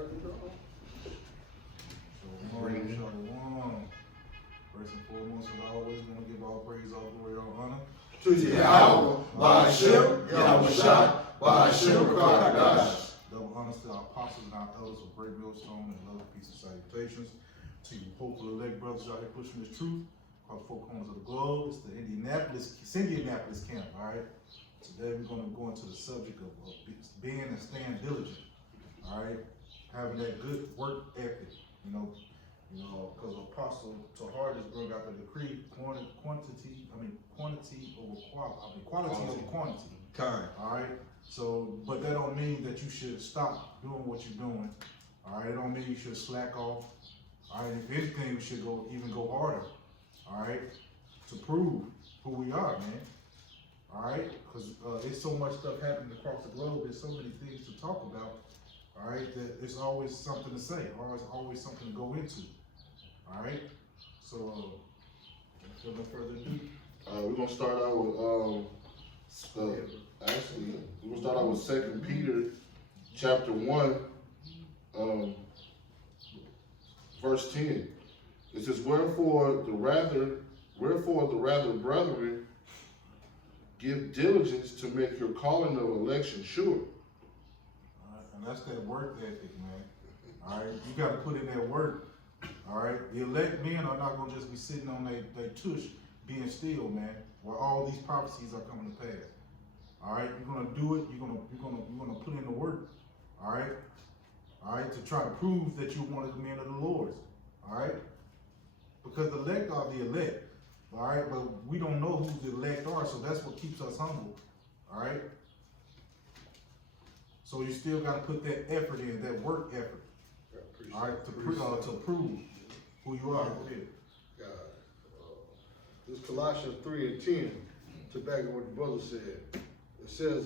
Shalom. First and foremost, as always, want to give all praise, all glory, all honor to Yahweh, Ba'ashem, Yahushua, Ba'ashem, Rakadash. Double honors to our apostles and our elders of Great Millstone and love, peace, and salutations. To you hopeful elect brothers out here pushing this truth across the four corners of the globe. It's the Indianapolis camp, all right? Today we're going to go into the subject of being and staying diligent, all right? Having that good work ethic, because Apostle Tahar just brought out the decree, quality over quality over quantity. Kind. All right. So, but that don't mean that you should stop doing what you're doing. All right. It don't mean you should slack off. All right. If anything, we should even go harder. All right. To prove who we are, man. All right. Because there's so much stuff happening across the globe. There's so many things to talk about. All right. That there's always something to say. Always something to go into. All right. So, without no further ado. We're gonna start out with we're gonna start out with 2 Peter chapter 1, verse 10. It says, Wherefore the rather, brethren, give diligence to make your calling of election sure. All right, and that's that work ethic, man. All right, you got to put in that work. All right, the elect men are not gonna just be sitting on their tush being still, man. While all these prophecies are coming to pass. All right, you're gonna do it. You're gonna put in the work. All right, to try to prove that you're one of the men of the Lord. All right, because the elect are the elect. All right, but we don't know who the elect are, so that's what keeps us humble. All right. So you still got to put that effort in, that work effort. All right, to prove who you are. Go ahead. This Colossians 3 and 10, to back up what the brother said. It says,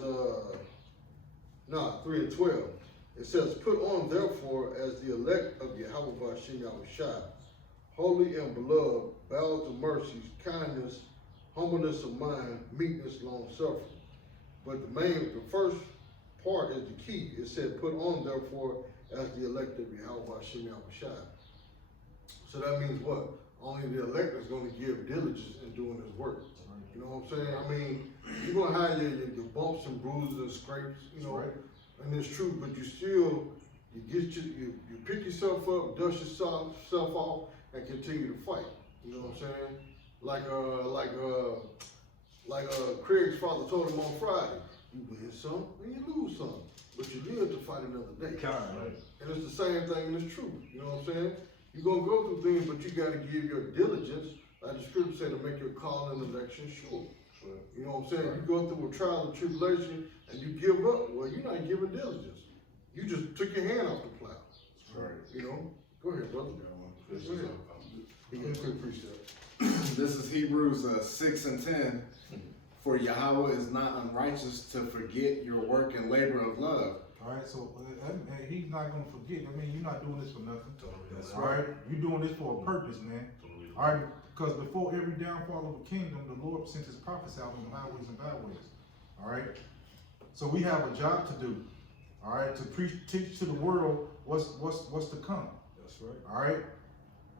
3 and 12. It says, Put on therefore as the elect of Yahweh Ba'ashem Yahushua, holy and beloved, bowels of mercies, kindness, humbleness of mind, meekness, long suffering. But the first part is the key. It said, Put on therefore as the elect of Yahweh Ba'ashem Yahushua. So that means what? Only the elect is going to give diligence in doing his work. You know what I'm saying? I mean, you're going to have your bumps and bruises and scrapes, and it's true, but you pick yourself up, dust yourself off, and continue to fight. You know what I'm saying? Like Craig's father told him on Friday, you win some and you lose some, but you live to fight another day. And it's the same thing in this truth. You know what I'm saying? You're going to go through things, but you got to give your diligence, like the scripture said, to make your call and election sure. You know what I'm saying? You go through a trial and tribulation and you give up, well, you're not giving diligence. You just took your hand off the plow. Right. You know? Go ahead, brother. This is Hebrews 6 and 10. For Yahweh is not unrighteous to forget your work and labor of love. All right, so he's not going to forget. I mean, you're not doing this for nothing. That's all right. You're doing this for a purpose, man. All right, because before every downfall of a kingdom, the Lord sent his prophets out on the highways and byways. All right. So we have a job to do. All right, to teach to the world what's to come. That's right. All right.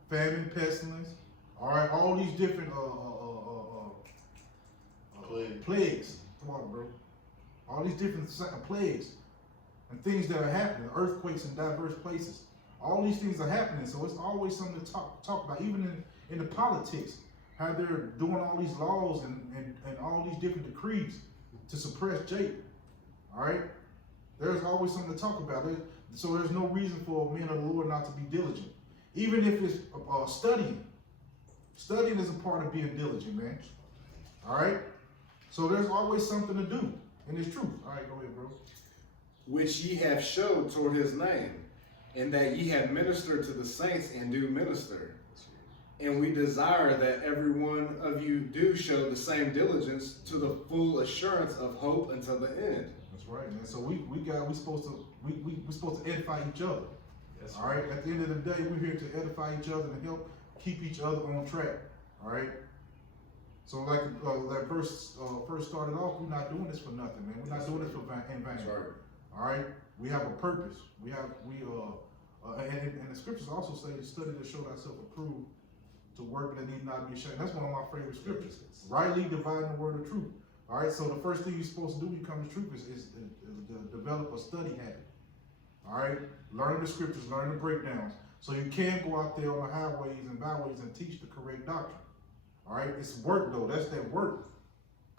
Famine, pestilence. All right, all these different plagues. Come on, bro. All these different plagues and things that are happening, earthquakes in diverse places. All these things are happening, so it's always something to talk about. Even in the politics, how they're doing all these laws and all these different decrees to suppress Jake. All right, there's always something to talk about. So there's no reason for men of the Lord not to be diligent, even if it's studying. Studying is a part of being diligent, man. All right, so there's always something to do, and it's truth. All right, go ahead, bro. Which ye have showed toward his name, and that ye have ministered to the saints and do minister. And we desire that every one of you do show the same diligence to the full assurance of hope until the end. That's right, man. So we supposed to edify each other. That's all right. At the end of the day, we're here to edify each other and help keep each other on track. All right. So like that verse first started off, we're not doing this for nothing, man. We're not doing this in vain. That's right. All right, we have a purpose. And the scriptures also say, "Study to show thyself approved, to work that need not be ashamed." That's one of my favorite scriptures. Rightly dividing the word of truth. All right, so the first thing you're supposed to do when you come to truth is to develop a study habit. All right, learn the scriptures, learn the breakdowns, so you can go out there on the highways and byways and teach the correct doctrine. All right, it's work though. That's that work.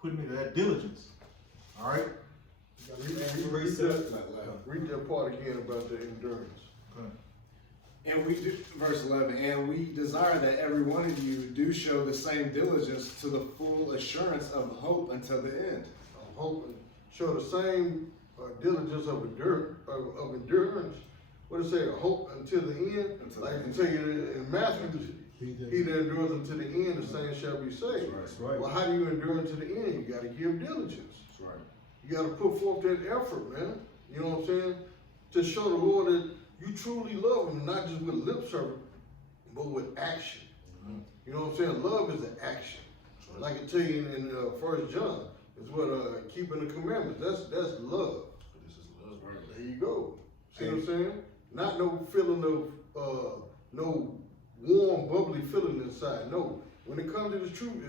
Putting into that diligence. All right. Read that part again about the endurance. Okay. And we do, verse 11, and we desire that every one of you do show the same diligence to the full assurance of hope until the end. I'm hoping show the same diligence of endurance. What does it say? Hope until the end. Like it tell you in Matthew, he that endures until the end, the same shall be saved. That's right. Well, how do you endure until the end? You got to give diligence. That's right. You got to put forth that effort, man. You know what I'm saying? To show the Lord that you truly love Him, not just with lip service, but with action. Mm-hmm. You know what I'm saying? Love is an action. Like I tell you in 1 John, it's what keeping the commandments. That's love. This is love. There you go. See what I'm saying? Not no feeling of no warm, bubbly feeling inside. No. When it comes to the truth,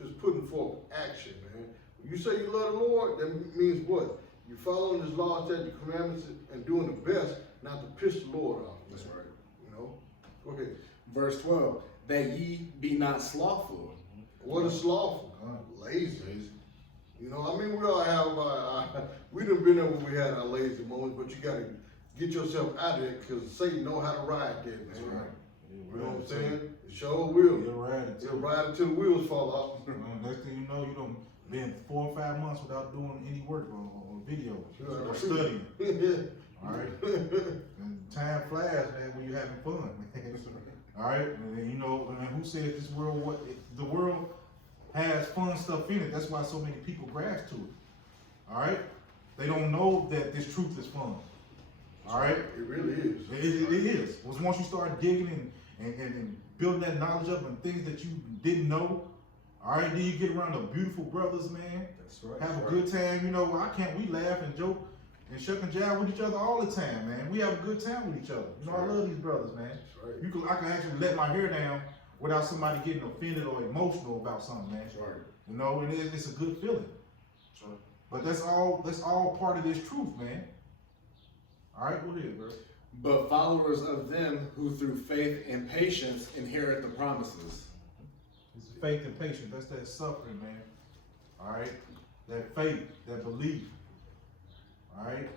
it's putting forth action, man. When you say you love the Lord, that means what? You're following His laws, statutes, commandments, and doing the best not to piss the Lord off. That's right. You know? Go ahead. Verse 12, that ye be not slothful. What is slothful? Lazy. You know, I mean, we all have we done been there when we had our lazy moments, but you gotta get yourself out of there because Satan know how to ride that, man. That's right. You know what I'm saying? It sure will. You'll ride it It'll too. ride until the wheels fall off. Next thing you know, you done been 4 or 5 months without doing any work on video or Right. studying. All right, and time flies, man, when you're having fun. All right, and then, you know, and who says this world? The world has fun stuff in it. That's why so many people grasp to it. All right, they don't know that this truth is fun. All right, It really is. it is. Because once you start digging and building that knowledge up and things that you didn't know, all right, then you get around the beautiful brothers, man. That's right. Have a good time. You know, we laugh and joke and shuck and jive with each other all the time, man. We have a good time with each other. You know, I love these brothers, man. That's right. I can actually let my hair down without somebody getting offended or emotional about something, man. That's right. You know, and it's a good feeling. Right. But that's all part of this truth, man. All right, go ahead, bro. But followers of them who through faith and patience inherit the promises. It's faith and patience. That's that suffering, man. All right, that faith, that belief. All right.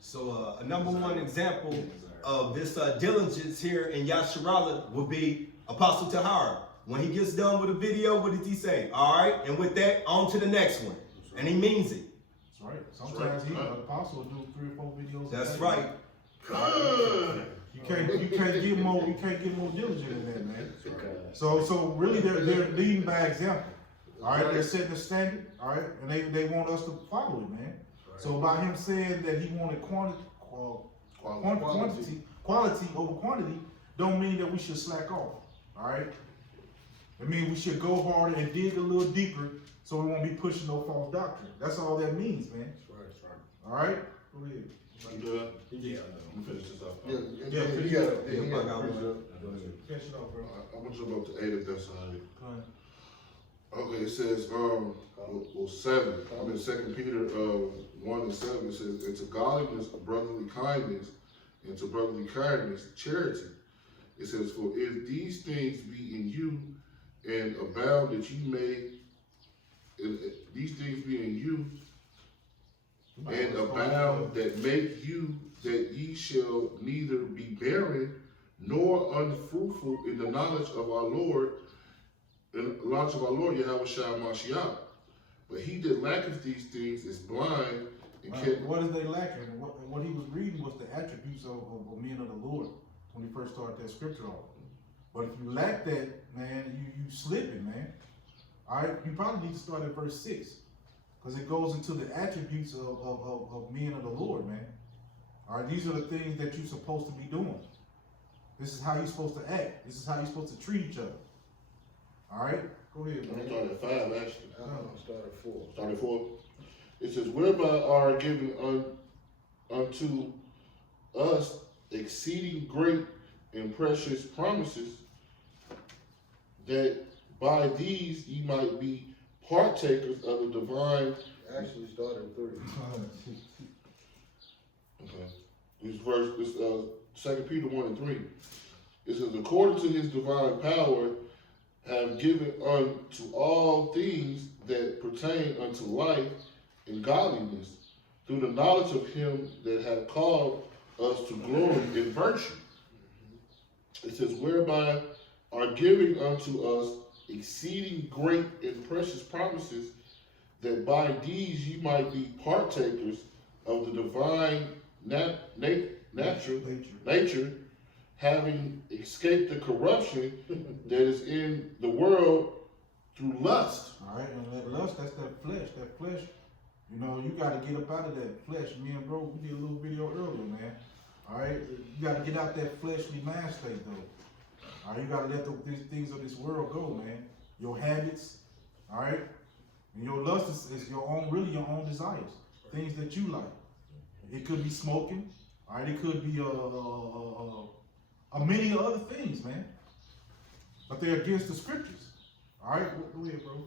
So a number one example of this diligence here in Yasharala would be Apostle Tahara. When he gets done with a video, what does he say? All right, and with that, on to the next one. And he means it. That's right. Sometimes an apostle will do 3 or 4 videos. That's right. You can't get more diligent than that, man. So really they're leading by example. All right, they're setting the standard, all right, and they want us to follow it, man. So by him saying that he wanted quality over quantity, don't mean that we should slack off. All right, it means we should go harder and dig a little deeper, so we won't be pushing no false doctrine. That's all that means, man. That's right. All right, go ahead. You good? Yeah. Let me finish this up. Yeah, finish you got it. it. I got one. Catch it off, bro. I want you to go up to 8 if that's all right. Go ahead. Okay, it says, 7. I'm in 2 Peter 1 and 7. It says, and to godliness, brotherly kindness, and to brotherly kindness, charity. It says, for if these things be in you, and abound that ye may, these things be in you, and abound that make you, that ye shall neither be barren, nor unfruitful in the knowledge of our Lord, Yahweh Shai Mashiach. But he that lacketh these things is blind and can. What is they lacking? What he was reading was the attributes of men of the Lord when he first started that scripture off. But if you lack that, man, you slipping, man. All right, you probably need to start at verse 6 because it goes into the attributes of men of the Lord, man. All right, these are the things that you're supposed to be doing. This is how you're supposed to act. This is how you're supposed to treat each other. All right, go ahead, I'm man. starting at 5 actually. I'm gonna start at 4. Start at 4. It says, whereby are given unto us exceeding great and precious promises, that by these ye might be partakers of the divine. Actually started at 3. Okay. This 2 Peter 1 and 3. It says, according to his divine power, have given unto all things that pertain unto life and godliness, through the knowledge of him that hath called us to glory and virtue. It says, whereby are giving unto us exceeding great and precious promises, that by these ye might be partakers of the divine nature, having escaped the corruption that is in the world through lust. All right, and that lust, that's that flesh. That flesh, you know, you got to get up out of that flesh. Me and bro, we did a little video earlier, man. All right, you got to get out that fleshly mind state, though. All right, you got to let these things of this world go, man. Your habits, all right, and your lust is your own, really your own desires, things that you like. It could be smoking, all right. It could be a many other things, man. But they're against the scriptures. All right, go ahead, bro.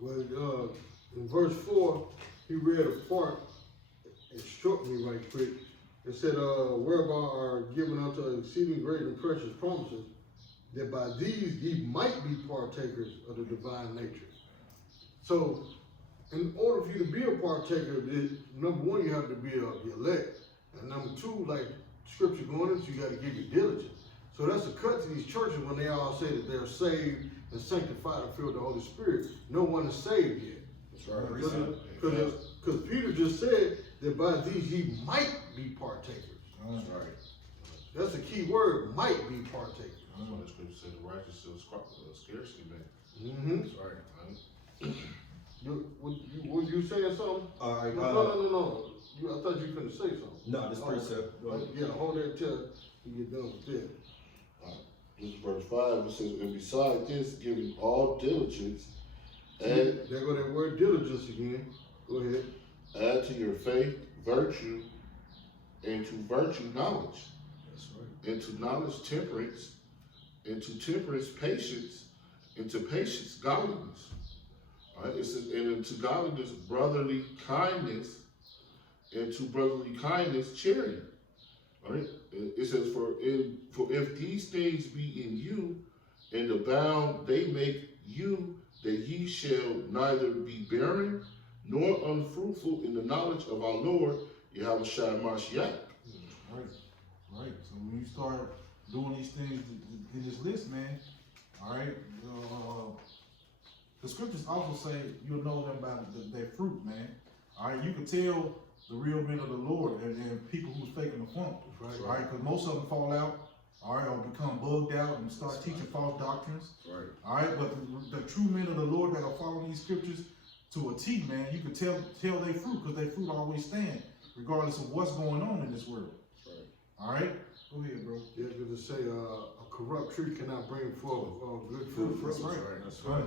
Well, in verse 4, he read a part. It struck me right quick. It said, whereby are given unto exceeding great and precious promises, that by these ye might be partakers of the divine nature. So, in order for you to be a partaker of this, number one, you have to be the elect. And number two, like scripture going into, you got to give your diligence. So that's a cut to these churches when they all say that they're saved and sanctified and filled with the Holy Spirit. No one is saved yet. That's right. Because Peter just said that by these ye might be partakers. That's right. That's a key word, might be partakers. That's why the scripture said the righteous shall scarcely make. Mm-hmm. That's right. Were you saying something? All right. No. I thought you were going to say something. No, this precept. Yeah, hold there till you get done with that. This is verse 5. It says, and beside this, giving all diligence, There go that word diligence again. Go ahead. add to your faith virtue, and to virtue knowledge, That's right. and to knowledge temperance, and to temperance patience, and to patience godliness. All right, it says, and into godliness brotherly kindness, and to brotherly kindness charity. All right, it says, for if these things be in you, and abound, they make you that ye shall neither be barren nor unfruitful in the knowledge of our Lord Yahushua Mashiach. Right. So when you start doing these things in this list, man, all right, the scriptures also say you'll know them by their fruit, man. All right, you can tell the real men of the Lord and people who's faking the funk, Right. all right, because most of them fall out, all right, or become bugged out and start teaching false doctrines. Right. All right, but the true men of the Lord that are following these scriptures to a T, man, you can tell their fruit, because their fruit always stand, regardless of what's going on in this world. Right. All right, go ahead, bro. Yeah, because it say a corrupt tree cannot bring forth good fruit. That's right. That's Right.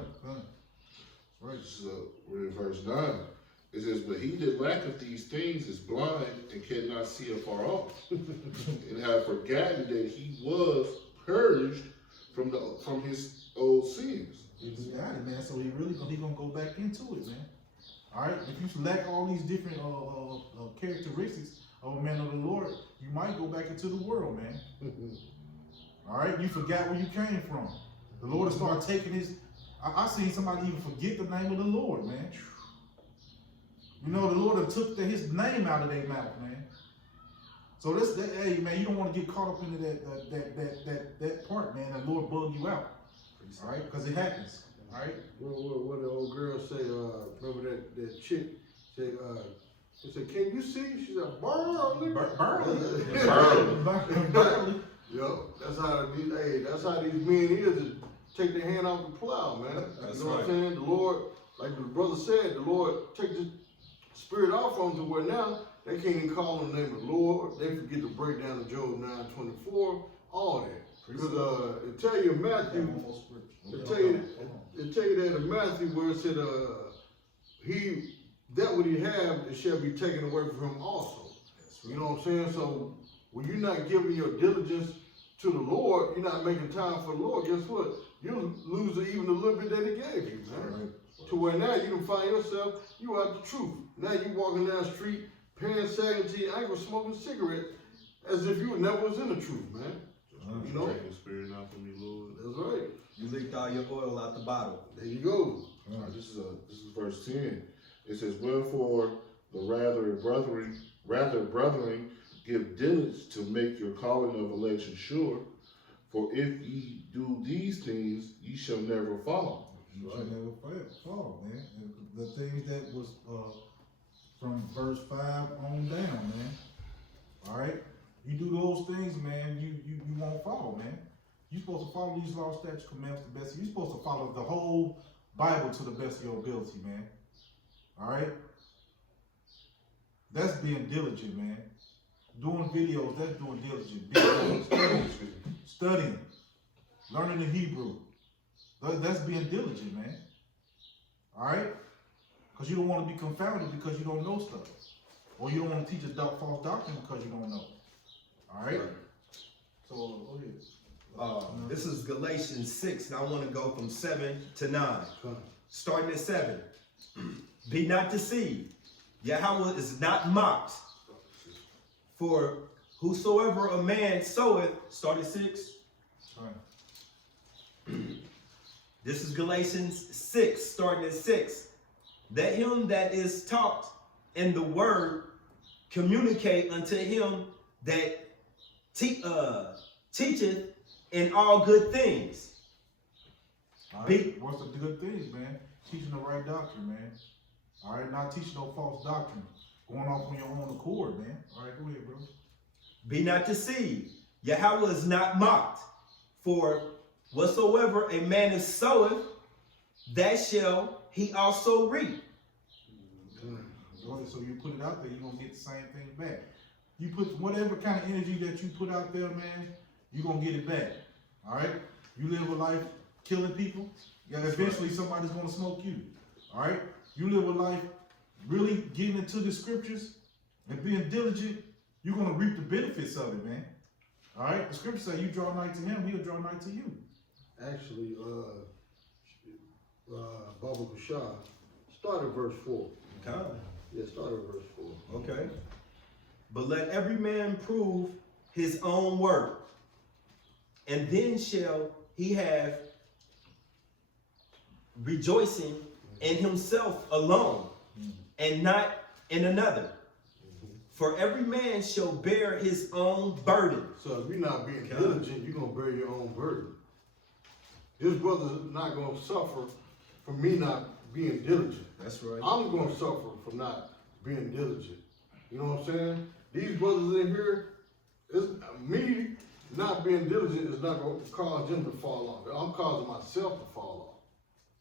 Right. This is we're in verse 9. It says, but he that lacketh these things is blind and cannot see afar off, and have forgotten that he was purged from his old sins. He's got it, man. So he gonna go back into it, man. All right. If you lack all these different characteristics of a man of the Lord, you might go back into the world, man. All right. You forgot where you came from. The Lord will start taking his. I seen somebody even forget the name of the Lord, man. You know, the Lord have took his name out of their mouth, man. So hey, man, you don't want to get caught up into that part, man. The Lord bug you out, all right? Because it happens, all right? What the old girl say? Remember that chick say? She said, "Can you see?" She said, "Barley." Barley. Yo, that's how these men is take their hand off the plow, man. That's you know right. what I'm saying? The Lord, like the brother said, the Lord take the spirit off them to where now they can't even call on the name of the Lord. They forget to break down the Job 9:24, all that. Because it tell you in Matthew, it tell you that in Matthew where it said that what he have, it shall be taken away from him also. You know what I'm saying? So when you're not giving your diligence to the Lord, you're not making time for the Lord, guess what? You'll lose even a little bit that he gave you, man. Right. To where now you can find yourself, you out the truth. Now you walking down the street, paying second to your ankle, smoking a cigarette, as if you never was in the truth, man. You know? Take the spirit out from me, Lord. That's right. You leaked all your oil out the bottle. There you go. All right, this is verse 10. It says, "Wherefore the rather brethren, give diligence to make your calling of election sure. For if ye do these things, ye shall never fall." You should never fall, man. And the things that was from verse 5 on down, man. All right, you do those things, man. You won't fall, man. You're supposed to follow these laws, statutes, commandments the best. You're supposed to follow the whole Bible to the best of your ability, man. All right, that's being diligent, man. Doing videos, that's doing diligent. Studying, learning the Hebrew. That's being diligent, man. All right? Because you don't want to be confounded because you don't know stuff. Or you don't want to teach a false doctrine because you don't know. All right? So, go ahead. This is Galatians 6, and I want to go from 7 to 9. Starting at 7. Be not deceived. Yahweh is not mocked. For whosoever a man soweth, start at 6. Right. This is Galatians 6, starting at 6. Let him that is taught in the word communicate unto him that teacheth in all good things. All right. What's the good things, man? Teaching the right doctrine, man. All right, not teaching no false doctrine. Going off on your own accord, man. All right, go ahead, bro. Be not deceived. Yahweh is not mocked. For whatsoever a man is soweth, that shall he also reap. So you put it out there, you're going to get the same thing back. You put whatever kind of energy that you put out there, man, you're going to get it back. All right? You live a life killing people, eventually somebody's going to smoke you. All right? You live a life really getting into the scriptures and being diligent, you're going to reap the benefits of it, man. All right? The scripture says you draw nigh to him, he'll draw nigh to you. Actually, Baba Bashar, start at verse 4. Okay. Yeah, start at verse 4. Okay. But let every man prove his own work, and then shall he have rejoicing in himself alone, and not in another. For every man shall bear his own burden. So if you're not being diligent, you're going to bear your own burden. This brother's not going to suffer for me not being diligent. That's right. I'm going to suffer for not being diligent. You know what I'm saying? These brothers in here, me not being diligent is not going to cause them to fall off. I'm causing myself to fall off.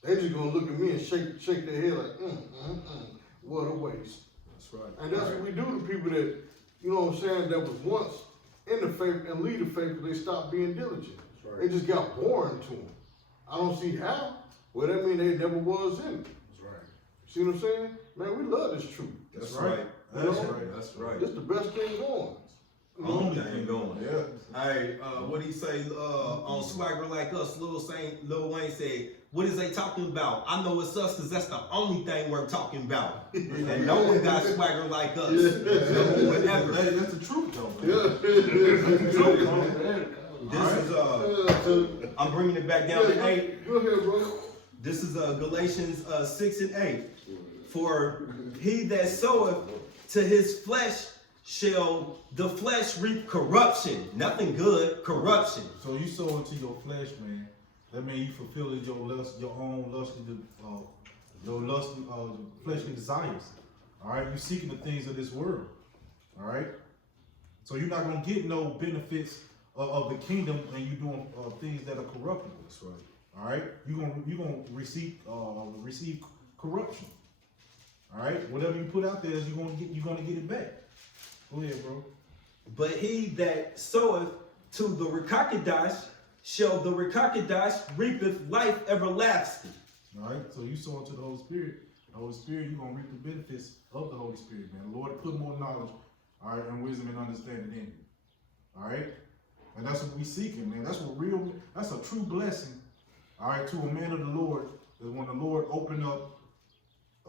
They just going to look at me and shake their head like, what a waste. That's right. And that's what we do to people that, you know what I'm saying, that was once in the faith and lead the faith, but they stopped being diligent. That's right. It just got boring to them. I don't see how. Well, that means they never was in it. That's right. See what I'm saying? Man, we love this truth. That's right. That's You know? right. That's right. It's the best thing going. Only thing going. Yeah. Hey, what do you say on Swagger Like Us? Lil Wayne said, what is they talking about? I know it's us because that's the only thing we're talking about. And no one got swagger like us. No one ever. That's the truth, though, man. This is, I'm bringing it back down to 8. Go ahead, bro. This is Galatians 6 and 8. For he that soweth to his flesh shall the flesh reap corruption. Nothing good, corruption. So you sow into your flesh, man. That means you fulfilling your own fleshly desires. All right, you seeking the things of this world. All right, so you're not gonna get no benefits of the kingdom when you doing things that are corruptible. That's right. All right, you're gonna receive corruption. All right, whatever you put out there, you're gonna get it back. Go ahead, bro. But he that soweth to the Rekakidash shall the Rekakidash reapeth life everlasting. All right, so you sow into the Holy Spirit, The Holy Spirit, you're gonna reap the benefits of the Holy Spirit, man. The Lord put more knowledge, all right, and wisdom and understanding in you. All right? And that's what we seeking, man. That's a true blessing, all right, to a man of the Lord, is when the Lord opened up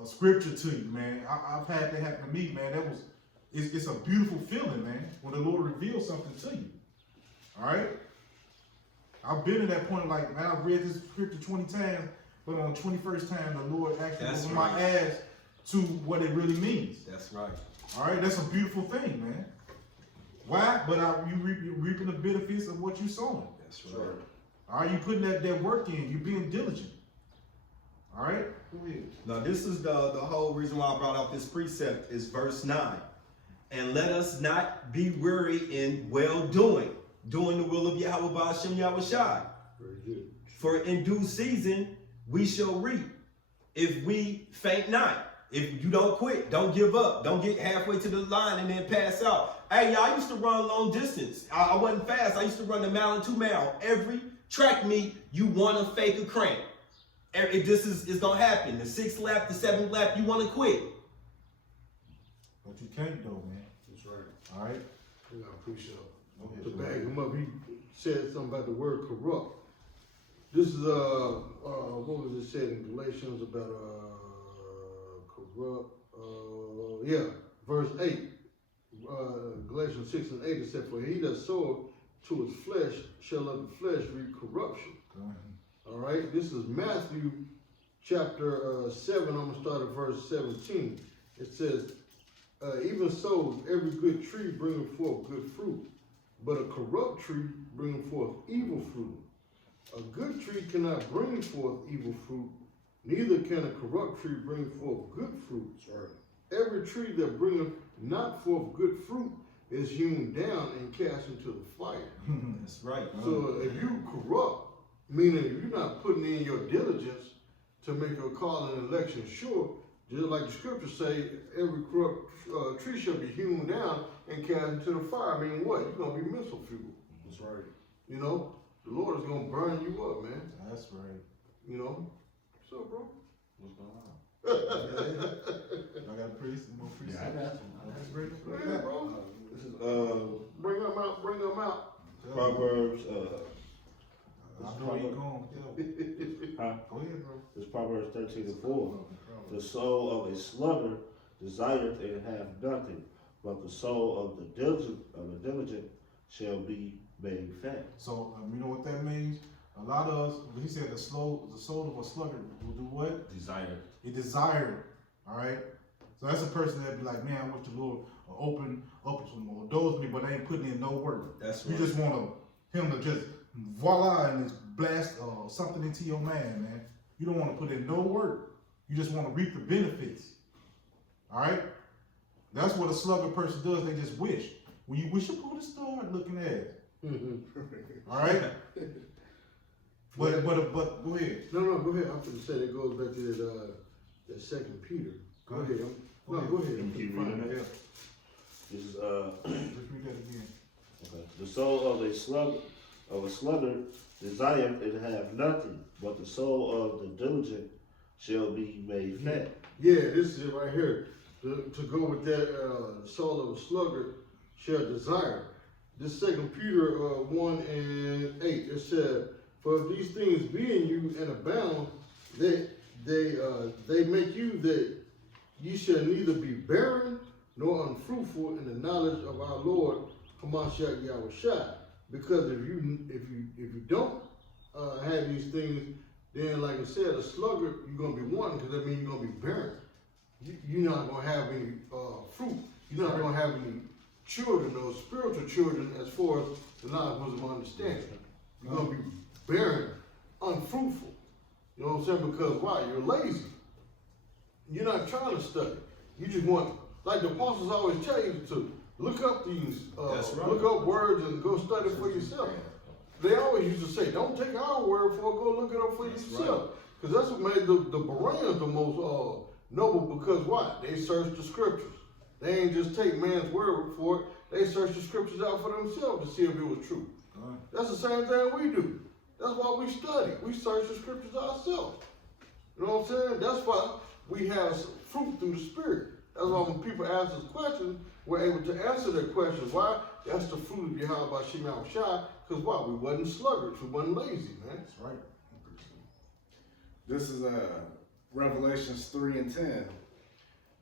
a scripture to you, man. I've had that happen to me, man. It's a beautiful feeling, man, when the Lord reveals something to you. All right? I've been to that point, like, man, I've read this scripture 20 times, but on the 21st time, the Lord actually opened my eyes to what it really means. That's right. All right? That's a beautiful thing, man. Why? But you're reaping the benefits of what you're sowing. That's right. All right? You're putting that work in. You're being diligent. All right? Go ahead. Now, this is the whole reason why I brought out this precept is verse 9. And let us not be weary in well-doing, doing the will of Yahweh Ba'ashem Yahushai. Very good. For in due season we shall reap, if we faint not. If you don't quit, don't give up, don't get halfway to the line and then pass out. Hey, y'all, I used to run long distance. I wasn't fast. I used to run the mile and 2 mile. Every track meet, you want to fake a cramp. It's gonna happen. The 6th lap, the 7th lap, you want to quit. But you can't, though, man. That's right. All right? Yeah, I appreciate it. Go ahead, To Joe. bag him up, he said something about the word corrupt. This is what was it said in Galatians about corrupt? Verse 8. Galatians 6 and 8 it said, for he that soweth to his flesh shall of the flesh reap corruption. Go ahead. All right, this is Matthew chapter 7. I'm gonna start at verse 17. It says, even so, every good tree bringeth forth good fruit, but a corrupt tree bringeth forth evil fruit. A good tree cannot bring forth evil fruit, neither can a corrupt tree bring forth good fruit. Right. Every tree that bringeth not forth good fruit is hewn down and cast into the fire. That's right. So if you corrupt, meaning you're not putting in your diligence to make your call and election sure, just like the scriptures say, every corrupt tree shall be hewn down and cast into the fire. I mean, what? You're going to be missile fuel. That's right. You know, the Lord is going to burn you up, man. That's right. You know? So, bro. What's going on? I got a priest, more priest. Yeah, I got you. That's great. Go ahead, bro. This is Bring them out. Bring them out. Proverbs I know where you going. huh? Go ahead, bro. This Proverbs 13:4. The soul of a sluggard desireth and hath nothing, but the soul of the diligent shall be made fat. So you know what that means? A lot of us, he said the soul of a sluggard will do what? Desire. It desired. All right. So that's a person that be like, man, I wish the Lord will open up some more doors to me, but they ain't putting in no work. That's You right. just want him to just voila and just blast something into your man. You don't want to put in no work. You just want to reap the benefits. All right. That's what a sluggard person does. They just wish. When you wish upon a star looking at it. All right. But go ahead. No, go ahead. I'm going to say that goes back to that 2 Peter. Go ahead. Go ahead. Can you keep reading it? This is Let's read that again. okay. The soul of a sluggard desireth and have nothing, but the soul of the diligent shall be made fat. Yeah, this is it right here. To go with that, the soul of a sluggard shall desire. This 2 Peter 1 and 8, it said, for if these things be in you and abound, they make you that you shall neither be barren nor unfruitful in the knowledge of our Lord Hamashiach Yahushua. Because if you don't have these things, then like I said, a sluggard you're gonna be wanting, because that means you're gonna be barren. You're not gonna have any fruit. You're not gonna have any children, those spiritual children, as far as the knowledge, wisdom, and understanding. You're gonna be barren, unfruitful. You know what I'm saying? Because why? You're lazy. You're not trying to study. You just want, like the apostles always tell you to look up these, That's right. look up words and go study for yourself. They always used to say, don't take our word for it, go look it up for yourself. Because that's what made the Bereans the most noble, because why? They searched the scriptures. They ain't just take man's word for it. They searched the scriptures out for themselves to see if it was true. That's the same thing we do. That's why we study. We search the scriptures ourselves. You know what I'm saying? That's why we have fruit through the Spirit. That's why when people ask us questions, we're able to answer their questions. Why? That's the fruit of Yahweh Shem Shai. Because why? We wasn't sluggards. We wasn't lazy, man. That's right. This is Revelations 3 and 10.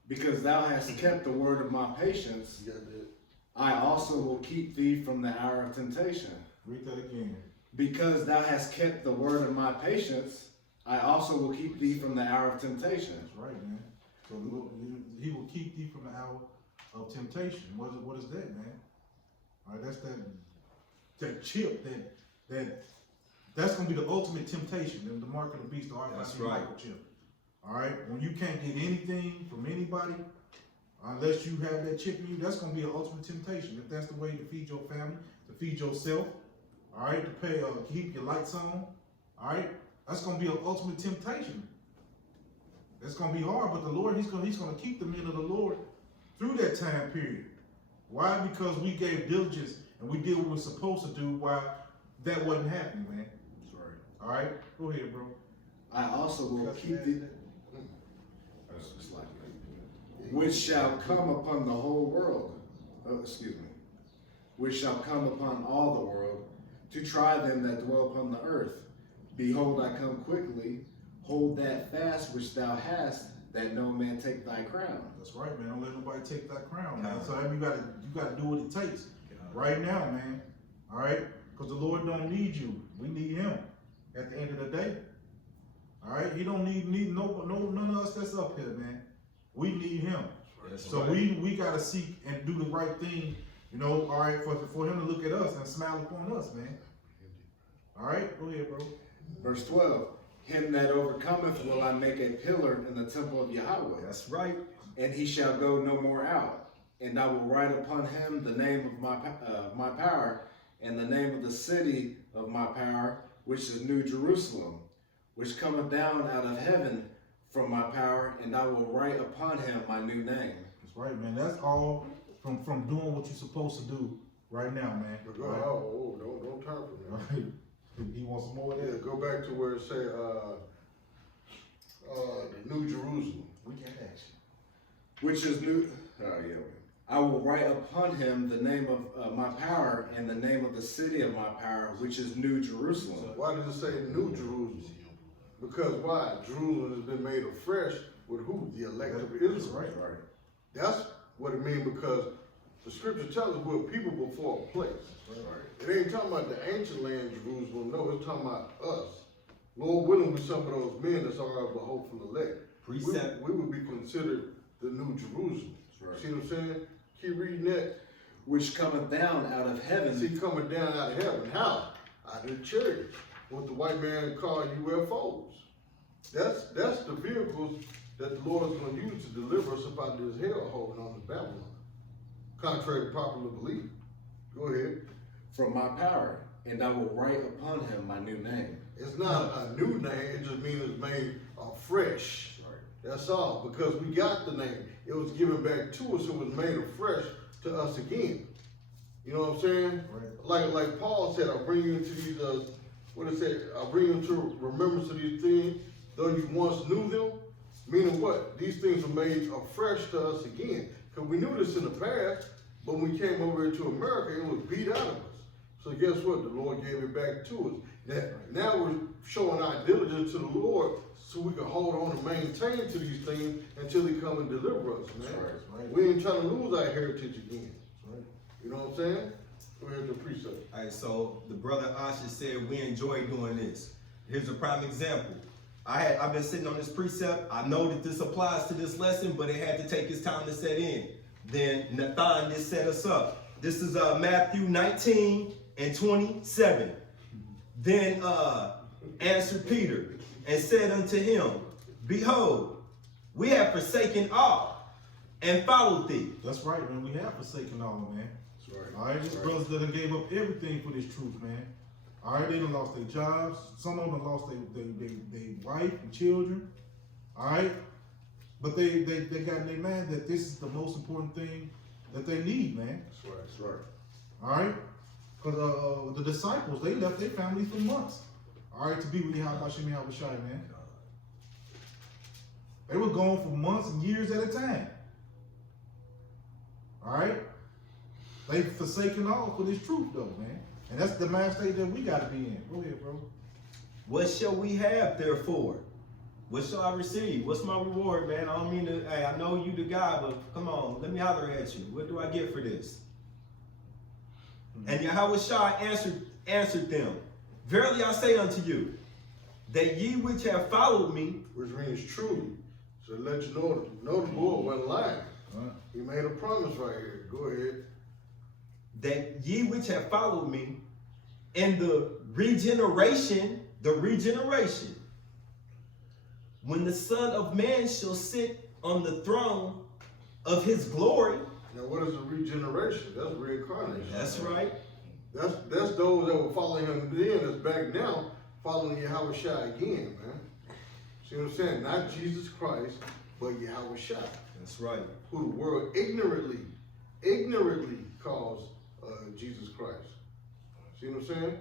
Because thou hast kept the word of my patience, You got that? I also will keep thee from the hour of temptation. Read that again. Because thou hast kept the word of my patience, I also will keep thee from the hour of temptation. That's right, man. So he will keep thee from the hour of temptation. What is that, man? All right, that's that chip that's gonna be the ultimate temptation, the mark of the beast, the That's RFID right. microchip. All right, when you can't get anything from anybody unless you have that chip in you, that's gonna be an ultimate temptation. If that's the way to feed your family, to feed yourself, all right, to keep your lights on, all right, that's gonna be an ultimate temptation. It's gonna be hard, but the Lord, He's gonna keep the men of the Lord through that time period. Why? Because we gave diligence and we did what we were supposed to do while that wasn't happening, man. Sorry. All right, go ahead, bro. I also will keep thee, which shall come upon the whole world, which shall come upon all the world, to try them that dwell upon the earth. Behold, I come quickly. Hold that fast which thou hast, that no man take thy crown. That's right, man. Don't let nobody take that crown, man. So you gotta do what it takes right now, man. All right, because the Lord don't need you. We need Him at the end of the day. All right, He don't need none of us that's up here, man. We need Him. That's So right. we gotta seek and do the right thing, you know. All right, for Him to look at us and smile upon us, man. All right, go ahead, bro. Verse 12. Him that overcometh will I make a pillar in the temple of Yahweh, That's right. and he shall go no more out. And I will write upon him the name of my power, and the name of the city of my power, which is New Jerusalem, which cometh down out of heaven from my power, and I will write upon him my new name. That's right, man. That's all from doing what you're supposed to do right now, man. But go, All right? don't turn from All that. right. He wants some more of Yeah, that. go back to where it say, the New Jerusalem. We can't action. Which is new. I will write upon him the name of my power, and the name of the city of my power, which is New Jerusalem. Why does it say New Jerusalem? Because why? Jerusalem has been made afresh with who? The elect of That's Israel. right. That's what it means, because the scripture tells us we're people before a place. It ain't talking about the ancient land Jerusalem, no, it's talking about us. Lord willing, with some of those men that's already the hopeful elect. Precept. We would be considered the New Jerusalem. Right. See what I'm saying? Keep reading that. Which cometh down out of heaven. See, coming down out of heaven. How? Out of the church. What the white man called UFOs. That's the vehicles that the Lord is going to use to deliver us up out of this hellhole and on the Babylon. Contrary to popular belief. Go ahead. From my power, and I will write upon him my new name. It's not a new name, it just means it's made afresh. That's all, because we got the name. It was given back to us, it was made afresh to us again. You know what I'm saying? Right. Like Paul said, I'll bring you into these, what it said, I'll bring you into remembrance of these things, though you once knew them. Meaning what? These things were made afresh to us again. Because we knew this in the past, but when we came over here to America, it was beat out of us. So guess what? The Lord gave it back to us. Now we're showing our diligence to the Lord so we can hold on and maintain to these things until He come and deliver us, man. That's right. We ain't trying to lose our heritage again. That's right. You know what I'm saying? Go ahead to precept. All right, so the brother Asha said we enjoy doing this. Here's a prime example. I've been sitting on this precept. I know that this applies to this lesson, but it had to take its time to set in. Then Nathan just set us up. This is Matthew 19 and 27. Then answered Peter and said unto him, Behold, we have forsaken all and followed thee. That's right, man. We have forsaken all, man. That's right. All right, these brothers that done gave up everything for this truth, man. All right, they done lost their jobs. Some of them lost their wife and children. All right, but they got in their mind that this is the most important thing that they need, man. That's right. That's right. All right, because the disciples, they left their families for months. All right, to be with Yahweh Shem Yahweh Shai, man. They were gone for months and years at a time. All right? They forsaken all for this truth, though, man. And that's the mind state that we got to be in. Go ahead, bro. What shall we have, therefore? What shall I receive? What's my reward, man? I don't mean to, hey, I know you the guy, but come on, let me holler at you. What do I get for this? And Yahushua answered them, verily I say unto you, that ye which have followed me, Which means truly. So let you know the Lord wasn't lying. He made a promise right here. Go ahead. that ye which have followed me, in the regeneration, when the Son of Man shall sit on the throne of his glory. Now what is the regeneration? That's reincarnation. That's right. That's those that were following him then that's back now following Yahushua again, man. See what I'm saying? Not Jesus Christ, but Yahushua. That's right. Who the world ignorantly calls Jesus Christ. See what I'm saying?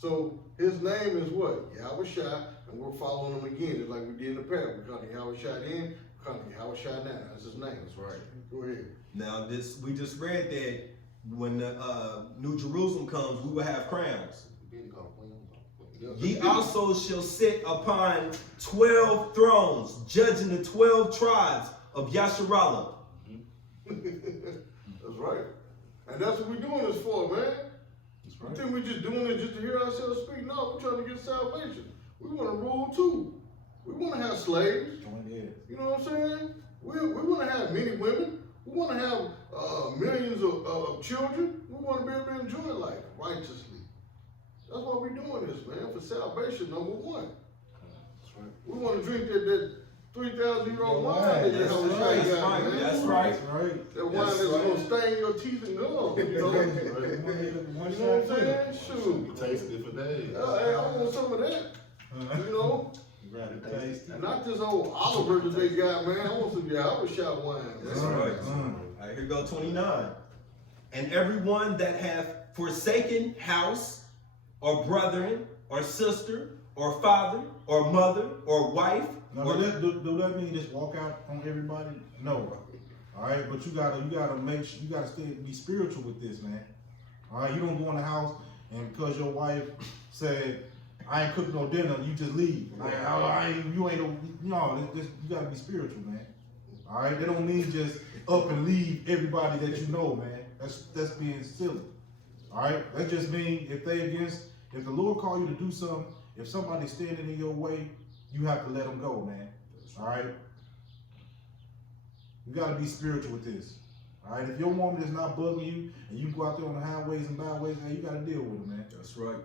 So his name is what? Yahushua, and we're following him again, just like we did in the past. We call him Yahushua then, we call him Yahushua now. That's his name. That's right. Go ahead. Now we just read that when the New Jerusalem comes, we will have crowns. Ye also shall sit upon 12 thrones, judging the 12 tribes of Yasharallah. That's right. And that's what we're doing this for, man. That's You right. think we're just doing it just to hear ourselves speak? No, we're trying to get salvation. We want to rule too. We want to have slaves. You know what I'm saying? We want to have many women. We want to have millions of children. We want to be able to enjoy life righteously. That's why we're doing this, man, for salvation, number one. That's right. We want to drink that 3,000-year-old wine that That's Yahushua right. got, man. That's right. That's right. That wine that's going to stain your teeth and gums, you know? You know what I'm saying? Shoot. Taste it for days. Hey, I want some of that, you know? And not this old Oliver that they got, man. I want some Yahushua wine. That's Man. right. All right, here go 29. And everyone that hath forsaken house, or brethren, or sister, or father, or mother, or wife. Now, do that mean just walk out on everybody? No. All right, but you gotta make sure, you gotta be spiritual with this, man. All right, you don't go in the house and because your wife said, I ain't cooking no dinner, you just leave. You gotta be spiritual, man. All right, they don't mean just up and leave everybody that you know, man. That's being silly. All right, that just means if the Lord call you to do something, if somebody's standing in your way, you have to let them go, man. All right, you gotta be spiritual with this. All right, if your woman is not bugging you and you go out there on the highways and byways, hey, you gotta deal with her, man. That's right.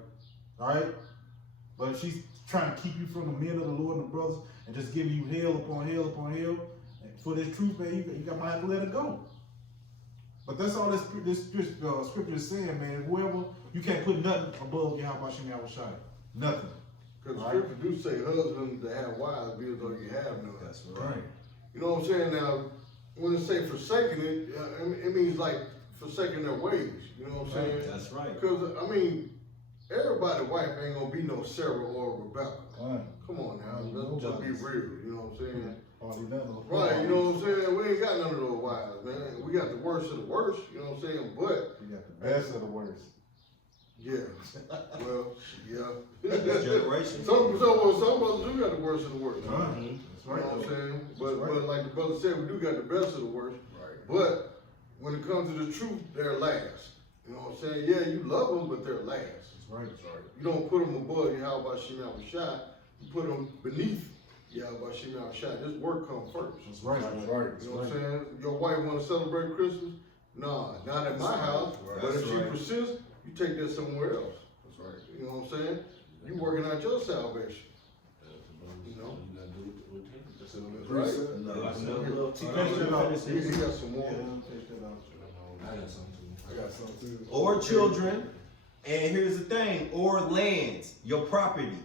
All right, but if she's trying to keep you from the men of the Lord and the brothers and just giving you hell upon hell upon hell for this truth, man, you might have to let her go. But that's all this scripture is saying, man. Whoever, you can't put nothing above Yahweh Yahushua. Nothing. Because the scripture do say husbands that have wives, be as though you have none. That's right. You know what I'm saying? Now, when it say forsaking it, it means like forsaking their ways. You know what I'm saying? That's right. Because, I mean, everybody's wife ain't going to be no Sarah or Rebecca. Come on now. Let's just be real. You know what I'm saying? Right, you know what I'm saying? We ain't got none of those wives, man. We got the worst of the worst, you know what I'm saying? But You got the best of the worst. yeah, well, yeah. This generation. Some brothers do got the worst of the worst. That's You know right. what I'm saying? That's right. But like the brother said, we do got the best of the worst. Right. But when it comes to the truth, they're last. You know what I'm saying? Yeah, you love them, but they're last. That's right. That's right. You don't put them above Yahweh Shai. You put them beneath Yahweh Shai. This work comes first. That's right. That's right. You know what I'm saying? Your wife want to celebrate Christmas? Nah, not at my house. But if she persists, you take that somewhere else. That's right. You know what I'm saying? You working out your salvation. You know? That's right. He got some more. I got some too. Or children, and here's the thing, or lands, your property.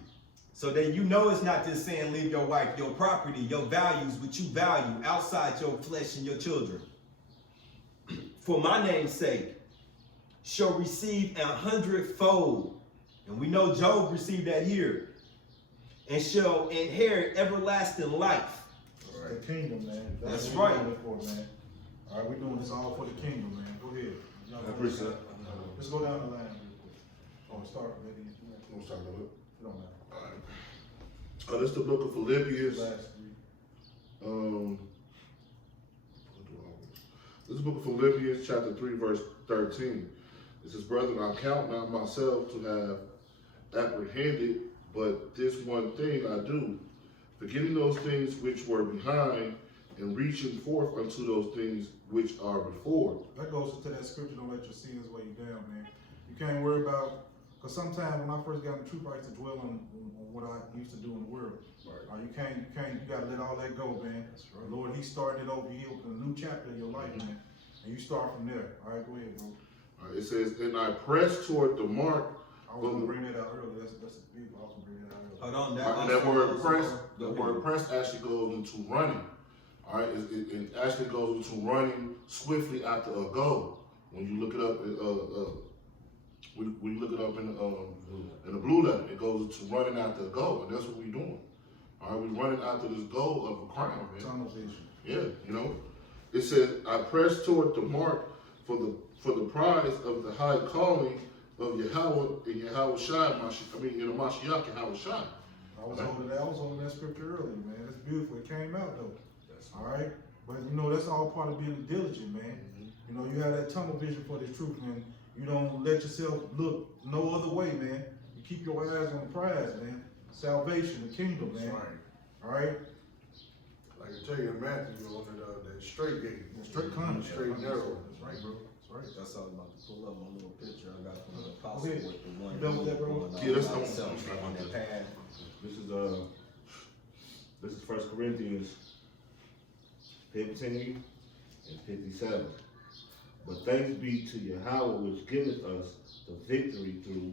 So that you know it's not just saying leave your wife, your property, your values, which you value outside your flesh and your children. For my name's sake, shall receive 100-fold. And we know Job received that here. And shall inherit everlasting life. the kingdom, man. That's what right. we're doing it for, man. All right, we're doing this all for the kingdom, man. Go ahead. I appreciate it. Let's go down the line real quick. Oh, start maybe. We'll start with it. It don't matter. This is the book of Philippians. Last three. This is the book of Philippians, chapter 3, verse 13. It says, brethren, I count not myself to have apprehended, but this one thing I do, forgetting those things which were behind, and reaching forth unto those things which are before. That goes into that scripture, don't let your sins weigh you down, man. You can't worry about, because sometimes when I first got in the truth, I used to dwell on what I used to do in the world. Right. You gotta let all that go, man. That's right. Lord, He started it over, He opened a new chapter in your life, man. And you start from there. All right, go ahead, bro. All right, it says, and I press toward the mark. I was gonna bring that out earlier. That's beautiful. I was gonna bring that out earlier. Hold on, And that word press, the word press actually goes into running. All right, it actually goes into running swiftly after a goal. When you look it up, when you look it up in the blue letter, it goes into running after a goal, and that's what we're doing. All right, we're running after this goal of a crown, man. Tunnel vision. Yeah, you know, it says, "I press toward the mark for the prize of the high calling of Yahweh and Yahweh Shai, in the Mashiach Yahweh Shai." I was holding that scripture earlier, man. It's beautiful. It came out though. All right, but you know that's all part of being diligent, man. You know you have that tunnel vision for this truth, man. You don't let yourself look no other way, man. You keep your eyes on the prize, man. Salvation, the kingdom, man. All right. Like I tell you in Matthew, on that straight gate. Straight coming. Straight and narrow. That's right, bro. That's right. That's all I'm about to pull up my little picture I got from the apostle Okay. with the one. You done with that, bro? Yeah, that's on the one. that path. This is 1 Corinthians 15 and 57. But thanks be to Yahweh which giveth us the victory through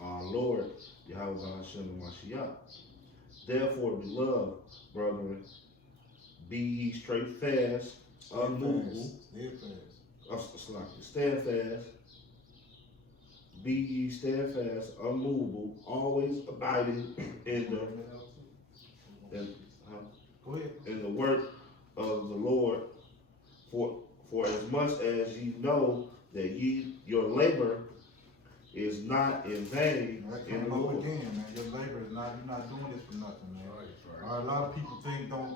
our Lord Yahweh Hashem Mashiach. Therefore, beloved brethren, be ye straight fast, unmovable, steadfast. Be ye steadfast, unmovable, always abiding Go ahead. in the work of the Lord, for as much as ye know that your labor is not in vain That in came the up Lord. again, man. Your labor is not. You're not doing this for nothing, man. A lot of people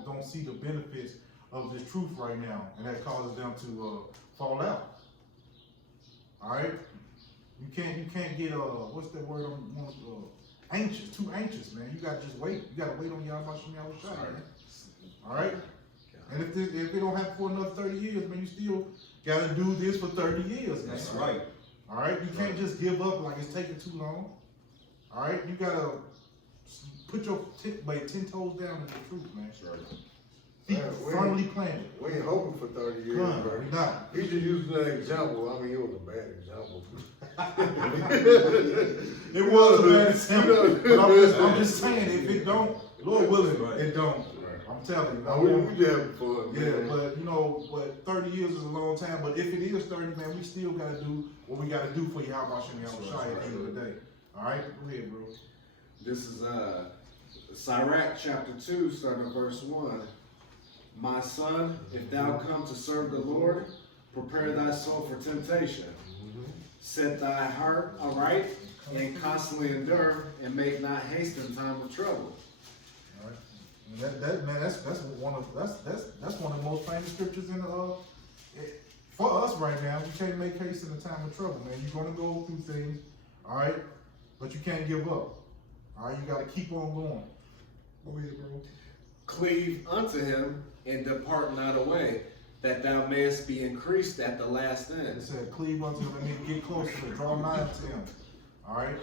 don't see the benefits of this truth right now, and that causes them to fall out. All right, you can't get what's that word? Anxious, too anxious, man. You gotta just wait. You gotta wait on Yahweh Shai, man. All right, and if it don't happen for another 30 years, man, you still gotta do this for 30 years, man. That's right. All right, you can't just give up like it's taking too long. All right, you gotta put your 10 toes down in the truth, man. Feet Man, firmly planted. We ain't hoping for 30 years, Come, bro. we not. He just used that example. I mean, it was a bad example. It was a bad example, but I'm just saying, if it don't, Lord willing, it don't. I'm telling you. No, we just having fun, Yeah, man. but you know, 30 years is a long time. But if it is 30, man, we still gotta do what we gotta do for Yahweh Shai at the end of the day. All right, go ahead, bro. This is Sirach chapter 2, starting at verse 1. My son, if thou come to serve the Lord, prepare thy soul for temptation. Set thy heart aright, and constantly endure, and make not haste in time of trouble. All right. That's one of the most famous scriptures in for us right now. You can't make haste in the time of trouble, man. You're gonna go through things, all right, but you can't give up. All right, you gotta keep on going. Go ahead, bro. Cleave unto him, and depart not away, that thou mayest be increased at the last It end. said, cleave unto him. I mean, get closer, draw nigh to him. All right.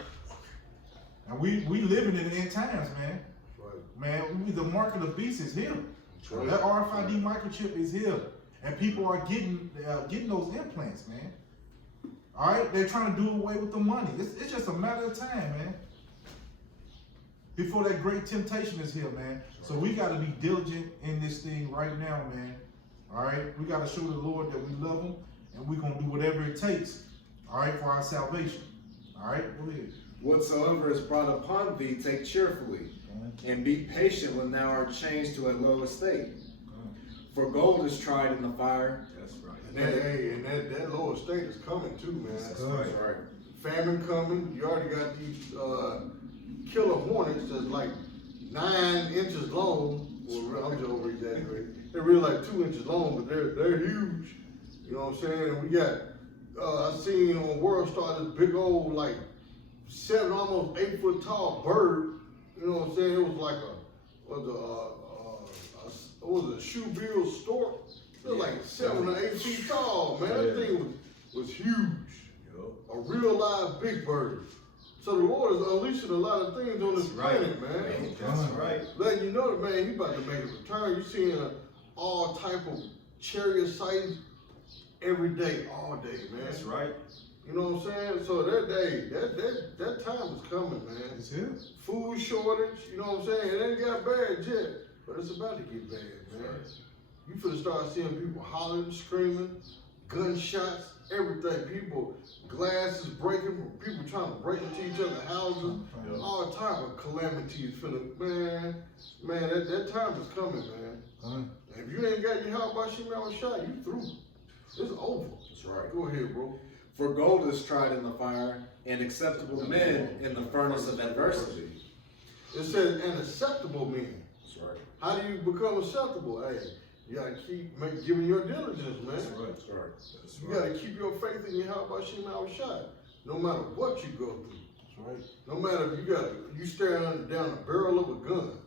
And we living in the end times, man. Right. Man, the mark of the beast is here. Right. That RFID microchip is here, and people are getting those implants, man. All right, they're trying to do away with the money. It's just a matter of time, man. Before that great temptation is here, man. So we got to be diligent in this thing right now, man. All right, we got to show the Lord that we love Him, and we're gonna do whatever it takes. All right, for our salvation. All right, go ahead. Whatsoever is brought upon thee, take cheerfully, and be patient when thou art changed to a low estate. For gold is tried in the fire. That's right. And that lower state is coming too, man. That's right. Famine coming. You already got these killer hornets that's like 9 inches long. Well, I'm just over exaggerating. They're really like 2 inches long, but they're huge. You know what I'm saying? And we got I seen on World Star this big old like 7, almost 8 foot tall bird. You know what I'm saying? It was like a shoe-billed stork. It was like 7 or 8 feet tall, man. That thing was huge. A real live big bird. So the Lord is unleashing a lot of things on this planet, man. That's right. Letting you know that, man, he about to make a return. You're seeing all type of chariot sights every day, all day, man. That's right. You know what I'm saying? So that day, that time is coming, man. It's here. Food shortage, you know what I'm saying? It ain't got bad yet, but it's about to get bad, man. You finna start seeing people hollering, screaming, gunshots, everything. People, glasses breaking, people trying to break into each other's houses, all type of calamities finna, man, that time is coming, man. If you ain't got your help by Shimon shot, you through. It's over. That's right. Go ahead, bro. For gold is tried in the fire, and acceptable men in the furnace of adversity. It says, and acceptable men. That's right. How do you become acceptable? Hey, you gotta keep giving your diligence, man. That's right. That's right. You gotta keep your faith in your help by Shimon shot. No matter what you go through. That's right. No matter if you staring down the barrel of a gun,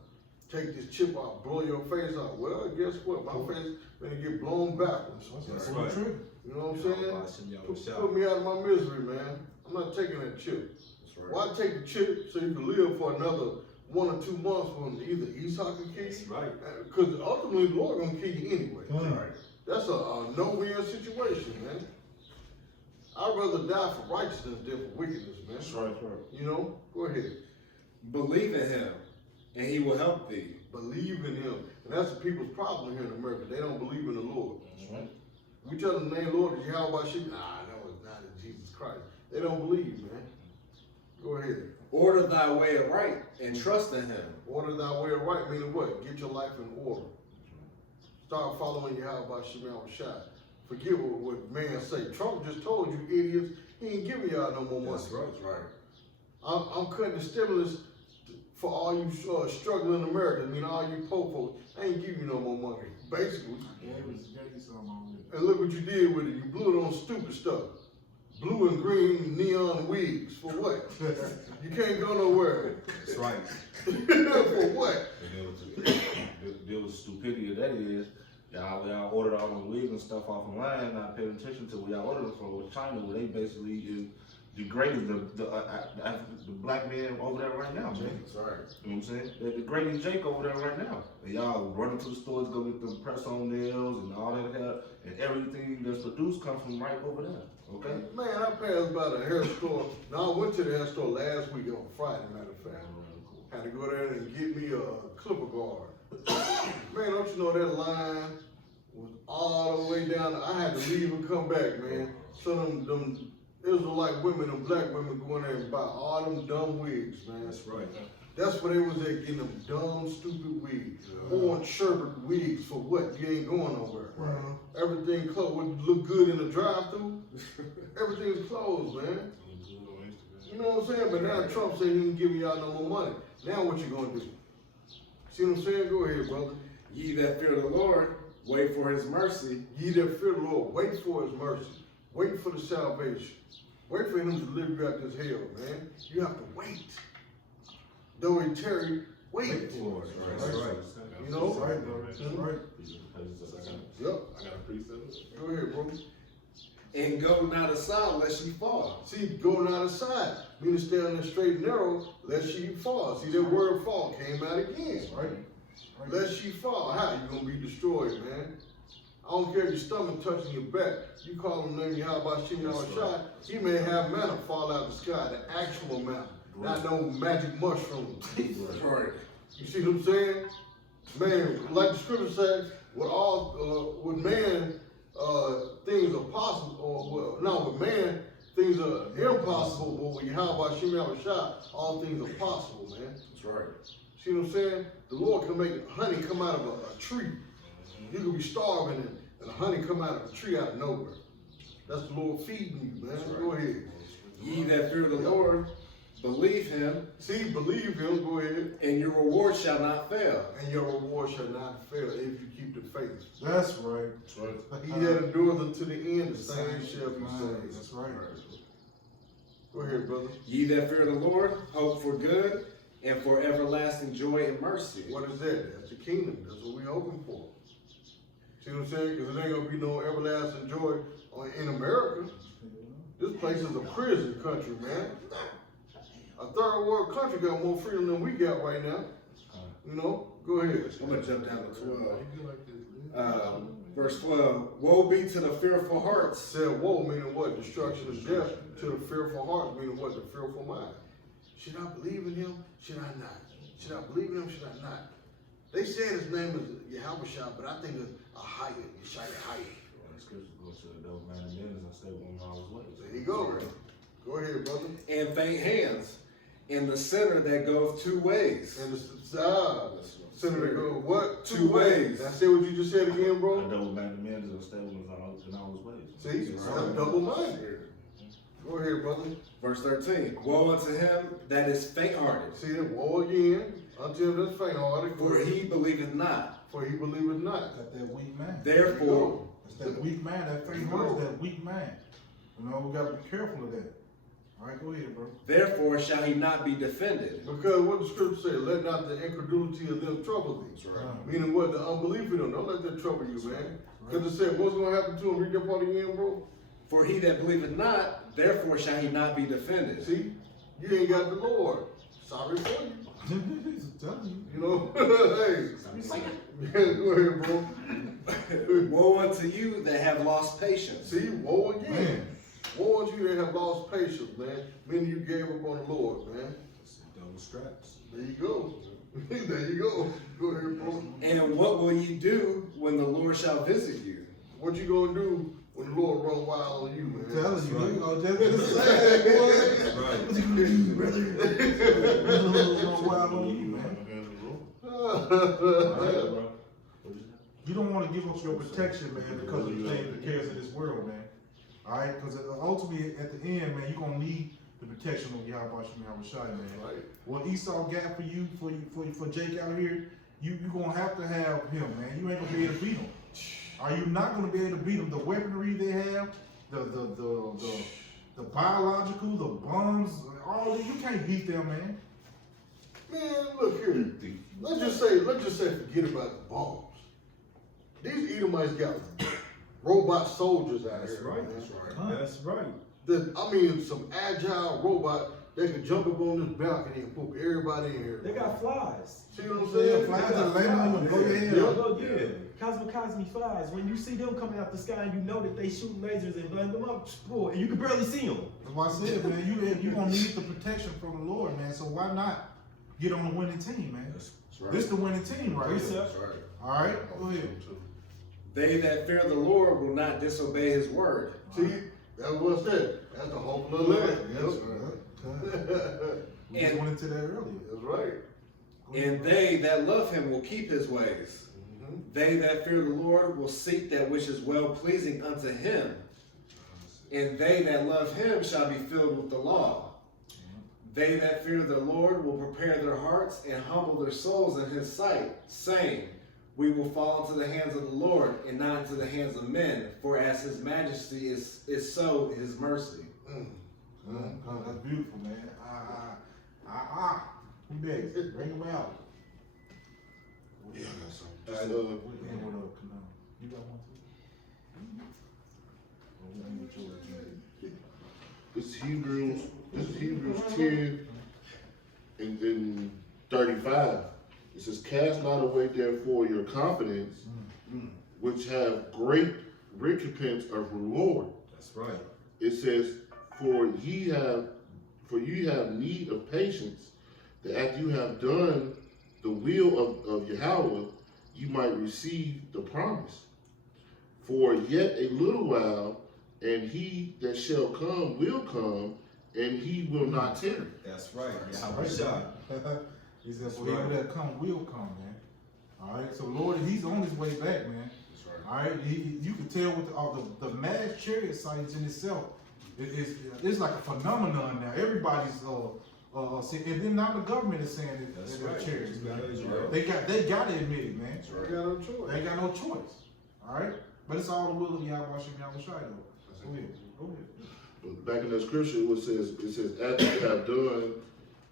take this chip out, blow your face out. Well, guess what? My face gonna get blown backwards. That's right. true. You know what I'm saying? Put Put me out of my misery, man. I'm not taking that chip. That's right. Why take the chip so you can live for another 1 or 2 months when either Esau can kill That's you? right. Because ultimately the Lord gonna kill you anyway. Right. That's a no-win situation, man. I'd rather die for righteousness than for wickedness, man. That's right, that's right. You know? Go ahead. Believe in him, and he will help thee. Believe in him. And that's the people's problem here in America. They don't believe in the Lord. That's right. We tell them the name Lord is Yahweh Shim. Nah, no, it's not in Jesus Christ. They don't believe, man. Go ahead. Order thy way aright, and trust in him. Order thy way right, meaning what? Get your life in order. Start following Yahweh Shimon Shai. Forget what man say. Trump just told you idiots, he ain't giving y'all no more money. That's right. That's right. I'm cutting the stimulus for all you struggling Americans. I mean, all you poor folks. I ain't giving you no more money, basically. Gave you some on it. And look what you did with it. You blew it on stupid stuff. Blue and green neon wigs. For what? You can't go nowhere. That's right. For what? Deal with stupidity that is. Y'all ordered all them wigs and stuff off online, not paying attention to where y'all ordered them from with China, where they basically is degrading the black man over there right now, man. That's right. You know what I'm saying? They're degrading Jake over there right now. And y'all running to the stores, go get them press-on nails and all that hair, and everything that's produced comes from right over there. Okay? Man, I passed by the hair store. Now I went to the hair store last week on Friday, matter of fact. Had to go there and get me a clipper guard. Man, don't you know that line was all the way down. I had to leave and come back, man. So them Israelite women, them black women go in there and buy all them dumb wigs, man. That's right. That's where they was at, getting them dumb, stupid wigs. Orange sherbet wigs for what? You ain't going nowhere. Right. Everything closed. Would look good in the drive-thru. Everything's closed, man. You know what I'm saying? But now Trump said he ain't giving y'all no more money. Now what you gonna do? See what I'm saying? Go ahead, brother. Ye that fear the Lord, wait for his mercy. Ye that fear the Lord, wait for his mercy. Wait for the salvation. Wait for him to deliver you out this hell, man. You have to wait. Though he tarry, wait for it. That's right. You know? That's right, bro. That's right. Yep. I got a precept. Go ahead, bro. And go not aside lest ye fall. See, going out of sight, meaning stay on the straight and narrow, lest ye fall. See, that word fall came out again. That's right. Lest ye fall. How? You gonna be destroyed, man. I don't care if your stomach touching your back. You call him name Yahweh Shimon Shai, he may have manna fall out of the sky, the actual manna. Not no magic mushroom. Right. You see what I'm saying? Man, like the scripture says, with man, things are possible, with man, things are impossible, but with Yahweh Shimon Shai, all things are possible, man. That's right. See what I'm saying? The Lord can make honey come out of a tree. You could be starving and the honey come out of the tree out of nowhere. That's the Lord feeding you, man. That's right. Go ahead. Ye that fear the Lord, believe him, See, believe him, go ahead. and your reward shall not fail. And your reward shall not fail if you keep the faith. That's right. That's right. He that endures unto the end, the same shall be saved. That's right. Go ahead, brother. Ye that fear the Lord, hope for good, and for everlasting joy and mercy. What is that? That's the kingdom. That's what we're hoping for. See what I'm saying? Because it ain't gonna be no everlasting joy in America. This place is a prison country, man. A third world country got more freedom than we got right now. You know? Go ahead. I'm gonna jump down to 12. Verse 12. Woe be to the fearful hearts. Said woe, meaning what? Destruction is death. To the fearful heart, meaning what? The fearful mind. Should I believe in him? Should I not? Should I believe in him? Should I not? They said his name is Yahweh, but I think it's Ahaya, Yeshaya Ahaya. The scripture goes to the double minded men as I said when I was ways. There you go. Go ahead, brother. And faint hands, and the sinner that goes two ways. And the senator go, what? Two ways. Did I say what you just said again, The bro? double minded men as I said when I was ways. See, I'm double-minded. Go ahead, brother. Verse 13. Woe unto him that is faint-hearted, See that woe again unto him that's faint-hearted. for he believeth not. For he believeth not. Got that weak man. Therefore, It's that weak man, that faint heart is that weak man. You know, we gotta be careful of that. All right, go ahead, bro. therefore shall he not be defended. Because what the scripture say, let not the incredulity of them trouble thee. Meaning what? The unbelief in them. Don't let that trouble you, man. Because it said, what's going to happen to him? Read that part again, bro. For he that believeth not, therefore shall he not be defended. See? You ain't got the Lord. Sorry for you. He's telling you. You know? Hey. Yeah, go ahead, bro. Woe unto you that have lost patience. See? Woe again. Man. Woe unto you that have lost patience, man. Meaning you gave up on the Lord, man. Double straps. There you go. There you go. Go ahead, bro. And what will ye do when the Lord shall visit you? What you gonna do when the Lord run wild on you, man? Telling you, you know, just say, boy. Right. What you gonna do, brother? Run wild on you, man. You don't want to give up your protection, man, because of the cares of this world, man. All right, because ultimately at the end, man, you're gonna need the protection of Yahweh Shai, man. Right. What Esau got for you, for Jake out here, you're gonna have to have him, man. You ain't gonna be able to beat him. Are you not gonna be able to beat them? The weaponry they have, the biological, the bombs, all that, you can't beat them, man. Man, look here. Let's just say, forget about the bombs. These Edomites got robot soldiers out That's here. right. Man. That's right. That's right. I mean, some agile robot that can jump up on this balcony and poop everybody in here. They got flies. See what I'm Yeah, saying? flies that land on you and blow your head Yeah. off. Oh yeah, Cosmic flies. When you see them coming out the sky, and you know that they shooting lasers and blowing them up, boy, and you can barely see them. That's why I said, man, you gonna need the protection from the Lord, man. So why not get on the winning team, man? This the winning team right here. Precept. All right, go ahead. They that fear the Lord will not disobey his word. See, that's what I said. That's the hope of the land. That's Yep. right. We just And- went into that earlier. That's right. Go ahead, And bro. they that love him will keep his ways. They that fear the Lord will seek that which is well pleasing unto him. And they that love him shall be filled with the law. They that fear the Lord will prepare their hearts and humble their souls in his sight, saying, we will fall into the hands of the Lord and not into the hands of men, for as his majesty is so his mercy. That's beautiful, man. Who next? Bring him out. Yeah, I got some. Yeah, Just, what up? Come on. You got one too? Or we can get yours, man. this is Hebrews 10 and 35. It says, cast not away therefore your confidence, which have great recompense of reward. That's right. It says, for ye have need of patience, that after you have done the will of Yahweh, you might receive the promise. For yet a little while, and he that shall come will come, and he will not tarry. That's right. That's Yahweh right. Shai. He said, That's for him right. that come will come, man. All right, so Lord, he's on his way back, man. That's right. All right, you can tell with the mass chariot sightings in itself, it's like a phenomenon now. Everybody's saying, and then now the government is saying that That's they're right. chariots. That's Man. right. They got to admit it, man. They got no choice. They ain't got no choice. All right, but it's all the will of Yahweh Shem Yahweh Shai though. Go ahead. Go ahead. But back in that scripture, it says, after you have done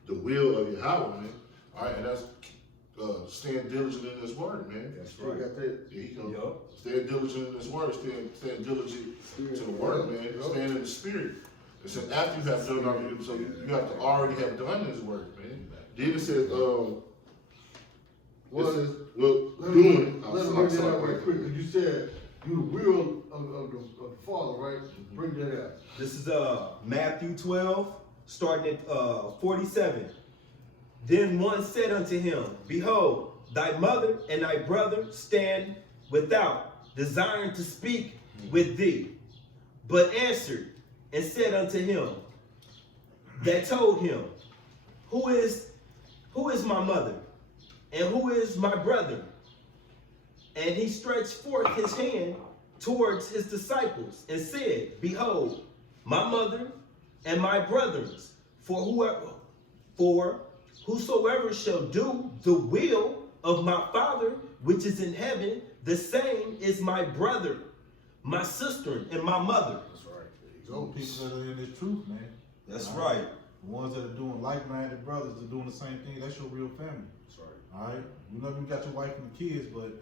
the will of Yahweh, man. All right, and that's staying diligent in His word, man. That's Still got that. Yeah, he come. Yup. Staying diligent in His word, staying diligent to the word, man. Yup. Staying in the spirit. It says after you have done all you, so you have to already have done His work, man. Then it says, Well, well, let doing me it. let me bring that out right quick, because you said do the will of the Father, right? Bring that out. This is Matthew 12, starting at 47. Then one said unto him, Behold, thy mother and thy brother stand without, desiring to speak with thee. But answered and said unto him that told him, Who is my mother, and who is my brother? And he stretched forth his hand towards his disciples and said, Behold, my mother and my brothers, for whosoever shall do the will of my Father which is in heaven, the same is my brother, my sister, and my mother. That's right. So people that are in this truth, man. That's All right. The ones that are doing like-minded brothers are doing the same thing. That's your real family. That's right. All right. You know you got your wife and the kids, but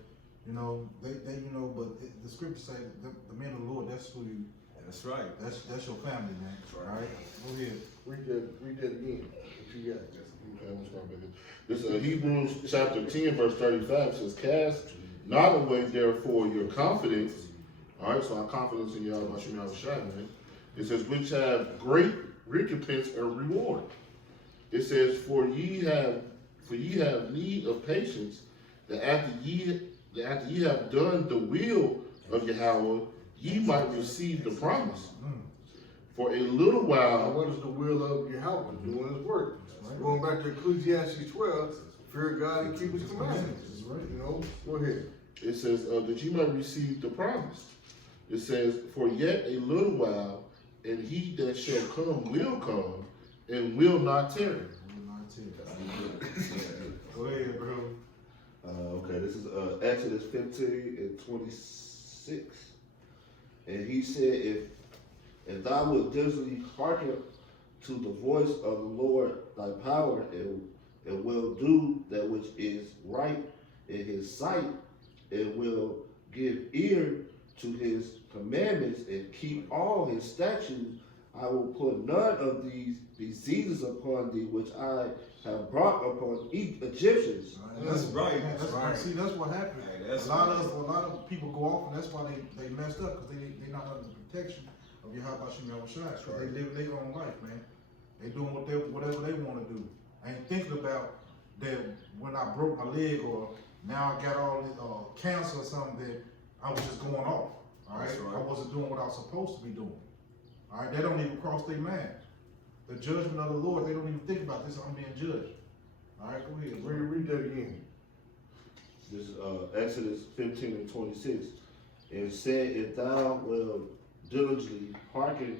you know they the scriptures say that the men of the Lord. That's who you. That's right. That's your family, man. That's right. All right. Go ahead. Read that again. What you got? Okay, I'm gonna start back. This Hebrews chapter 10, verse 35 says, Cast not away therefore your confidence. All right, so our confidence in Yahweh Shem Yahweh Shai, man. It says, which have great recompense and reward. It says, for ye have need of patience, that after ye have done the will of Yahweh, ye might receive the promise. For a little Now, while, what is the will of Yahweh? Doing His work. Right. Going back to Ecclesiastes 12, fear God and keep His commandments. That's right. You know, go ahead. it says that you might receive the promise. It says, for yet a little while, and he that shall come will come, and will not tarry. Go ahead, bro. Okay, this is Exodus 15 and 26. And he said, if thou wilt diligently hearken to the voice of the Lord thy power, and will do that which is right in his sight, and will give ear to his commandments, and keep all his statutes, I will put none of these diseases upon thee which I have brought upon Egyptians. That's right. That's right. See, that's what happened. Hey, that's a lot of people go off, and that's why they messed up, because they not under the protection of Yahweh Shem Yahweh Shai. They live their own life, man. They doing whatever they want to do. I ain't thinking about that when I broke my leg, or now I got all this cancer or something, that I was just going off. All right? That's right. I wasn't doing what I was supposed to be doing. All right, they don't even cross their mind. The judgment of the Lord, they don't even think about this. I'm being judged. All right, go ahead. Read that again. This is Exodus 15 and 26. And said, if thou wilt diligently hearken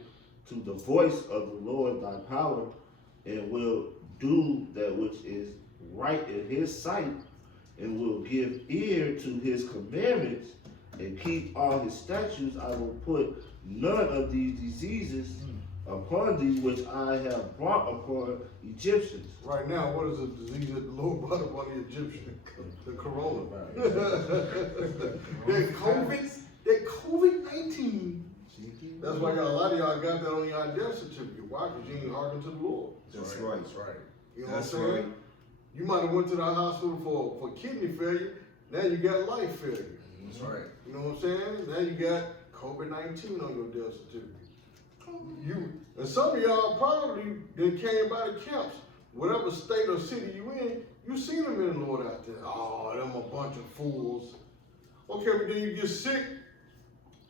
to the voice of the Lord thy power, and will do that which is right in his sight, and will give ear to his commandments, and keep all his statutes, I will put none of these diseases upon thee which I have brought upon Egyptians. Right now, what is the disease that the Lord brought upon the Egyptians? The coronavirus. that COVID-19. That's why a lot of y'all got that on your death certificate. Why? Because you ain't hearken to the Lord. That's right. That's right. You know That's what I'm saying? right. You might have went to the hospital for kidney failure. Now you got life failure. That's right. You know what I'm saying? Now you got COVID-19 on your death certificate. And some of y'all probably that came by the camps, whatever state or city you in, you seen them in the Lord out there. Oh, them a bunch of fools. Okay, but then you get sick,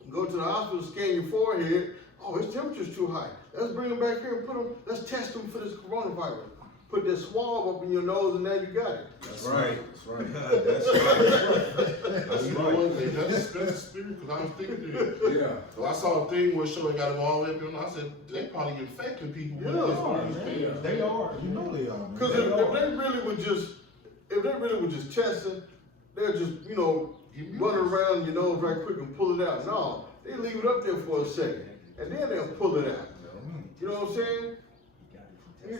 go to the hospital, scan your forehead. Oh, his temperature's too high. Let's bring him back here and let's test him for this coronavirus. put that swab up in your nose, and now you got it. That's right. That's right. That's right. That's you know what? That's the spirit. Cause I was thinking that. Yeah. So I saw a thing where showing got them all up, and I said they probably infecting people with Yeah, this. They are, with these man. things. They are. You know they are, man. Because They if are. they really were just testing, they'll just, you know, run around your nose right quick and pull it out. No, they leave it up there for a second, and then they'll pull it out. You know what I'm saying?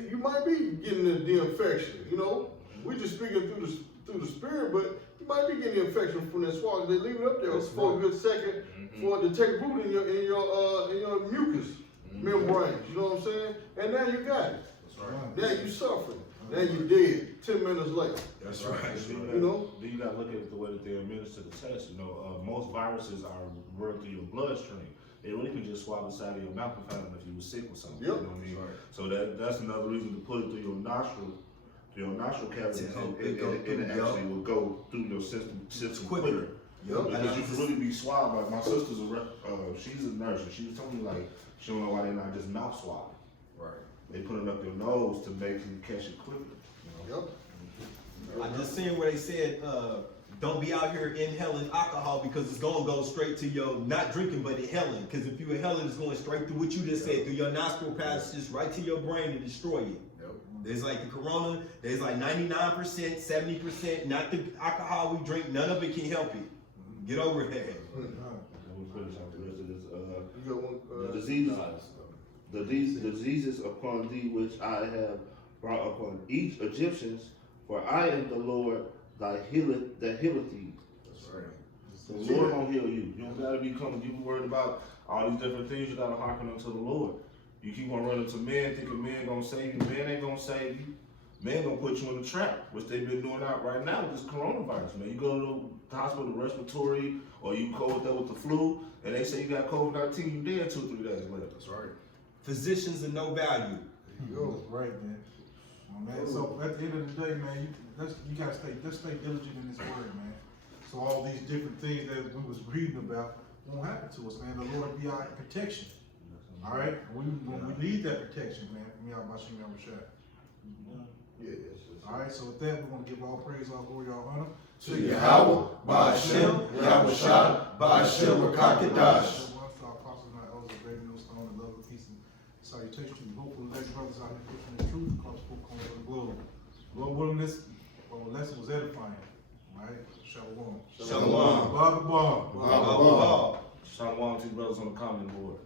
You might be getting the infection, you know. We just speaking through the spirit, but you might be getting the infection from that swab. They leave it up there for a good second for it to take root in your mucus membranes. You know what I'm saying? And now you got it. That's right. Now you suffering. Now you dead 10 minutes later. That's right. You know? Then you gotta look at it the way that they administer the test. You know, most viruses are run through your bloodstream. They really can just swab the side of your mouth and find out if you were sick or something. Yep. You know what I mean? Right. So that's another reason to put it through your nostril cavity, To help and it go it through, actually will go through your system quicker. Yep. Because you can really be swabbed. Like my sister's she's a nurse, and she was telling me like she don't know why they're not just mouth swabbing. Right. They put it up your nose to make you catch it quicker. You know? Yep. I just seen where they said, don't be out here inhaling alcohol because it's gonna go straight to your, not drinking, but inhaling. Because if you inhale it, it's going straight through what you just said, through your nostril passages, right to your brain to destroy it. Yep. There's like the corona, there's like 99%, 70%, not the alcohol we drink, none of it can help it. Get over that. And we'll finish out the rest of this. You got one, The diseases upon thee which I have brought upon each Egyptians, for I am the Lord that healeth thee. That's right. The Lord gonna heal you. You don't gotta be worried about all these different things. You gotta hearken unto the Lord. You keep on running to man, thinking man gonna save you. Man ain't gonna save you. Man gonna put you in the trap, which they've been doing out right now with this coronavirus. Man, you go to the hospital, respiratory, or you go with that with the flu, and they say you got COVID-19, you dead 2-3 days later. That's right. Physicians are no value. That's right, man. Man, so at the end of the day, man, you gotta stay diligent in this word, man. So all these different things that we was reading about won't happen to us, man. The Lord be our protection. All right, when we need that protection, man, from y'all, Bashim Rashad. yes. All right, so with that, we're gonna give all praise, all glory, all honor To Yahweh, Ba'ashem, Yahushua, Ba'ashem, Rakakadash. One to our apostles and our elders of great millstone and love, peace, and salutation to you. Hopefully, let brothers out here pushing the truth across the four corners of the globe. Lord willing, this lesson was edifying. All right, shalom. Shalom. Baba. Blah, blah, blah. Shalom to you brothers on the comment board.